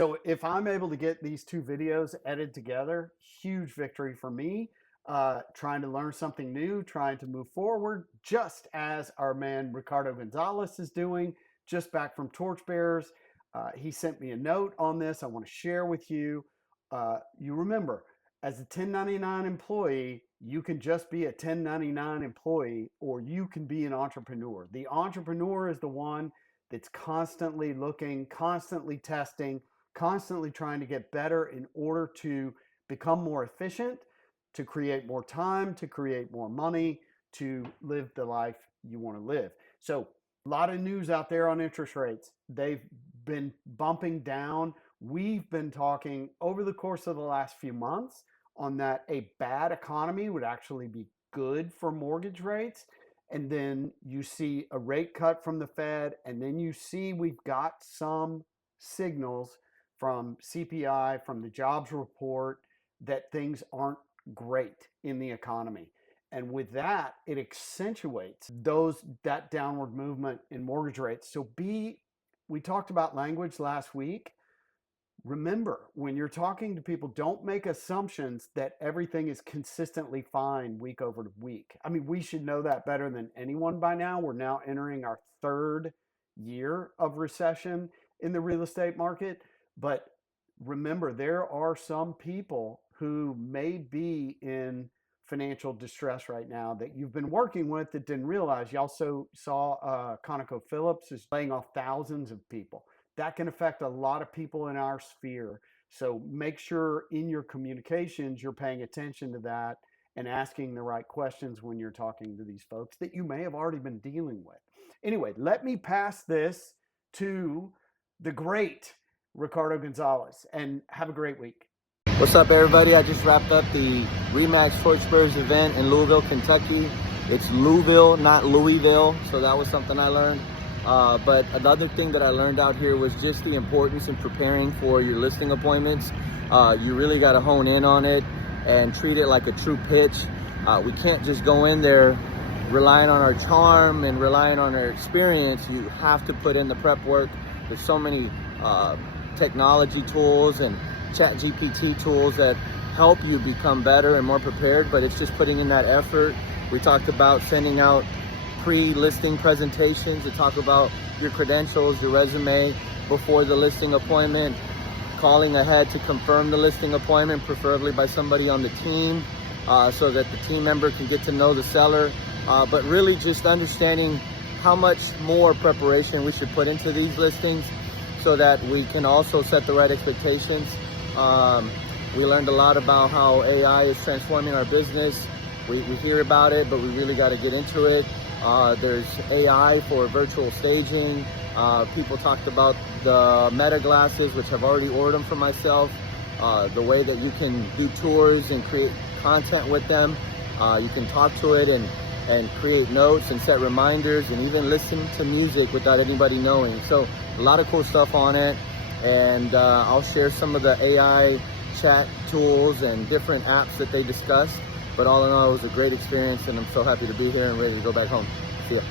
So if I'm able to get these two videos edited together, huge victory for me. Trying to learn something new, trying to move forward, just as our man Ricardo Gonzalez is doing, just back from Torchbearers. He sent me a note on this. I want to share with you. You remember, as a 1099 employee, you can just be a 1099 employee, or you can be an entrepreneur. The entrepreneur is the one that's constantly looking, constantly testing, constantly trying to get better in order to become more efficient, to create more time, to create more money, to live the life you want to live. So, a lot of news out there on interest rates. They've been bumping down. We've been talking over the course of the last few months on that a bad economy would actually be good for mortgage rates. And then you see a rate cut from the Fed, and then you see we've got some signals from CPI, from the jobs report, that things aren't great in the economy. And with that, it accentuates that downward movement in mortgage rates. So we talked about language last week. Remember, when you're talking to people, don't make assumptions that everything is consistently fine week over week. I mean, we should know that better than anyone by now. We're now entering our third year of recession in the real estate market. But remember, there are some people who may be in financial distress right now that you've been working with that didn't realize. You also saw ConocoPhillips is laying off thousands of people. That can affect a lot of people in our sphere. So make sure in your communications you're paying attention to that and asking the right questions when you're talking to these folks that you may have already been dealing with. Anyway, let me pass this to the great Ricardo Gonzalez, and have a great week. What's up, everybody? I just wrapped up the Remax Torchbearers event in Louisville, Kentucky. It's Louisville, not Louisville, so that was something I learned. But another thing that I learned out here was just the importance in preparing for your listing appointments. You really got to hone in on it and treat it like a true pitch. We can't just go in there relying on our charm and relying on our experience. You have to put in the prep work. There's so many technology tools and ChatGPT tools that help you become better and more prepared, but it's just putting in that effort. We talked about sending out pre-listing presentations to talk about your credentials, your resume before the listing appointment, calling ahead to confirm the listing appointment, preferably by somebody on the team, so that the team member can get to know the seller, but really just understanding how much more preparation we should put into these listings so that we can also set the right expectations. We learned a lot about how AI is transforming our business. We hear about it, but we really got to get into it. There's AI for virtual staging. People talked about the Meta glasses, which I've already ordered them for myself. The way that you can do tours and create content with them. You can talk to it and create notes and set reminders and even listen to music without anybody knowing. So a lot of cool stuff on it. And I'll share some of the AI chat tools and different apps that they discussed. But all in all, it was a great experience, and I'm so happy to be here and ready to go back home. See ya.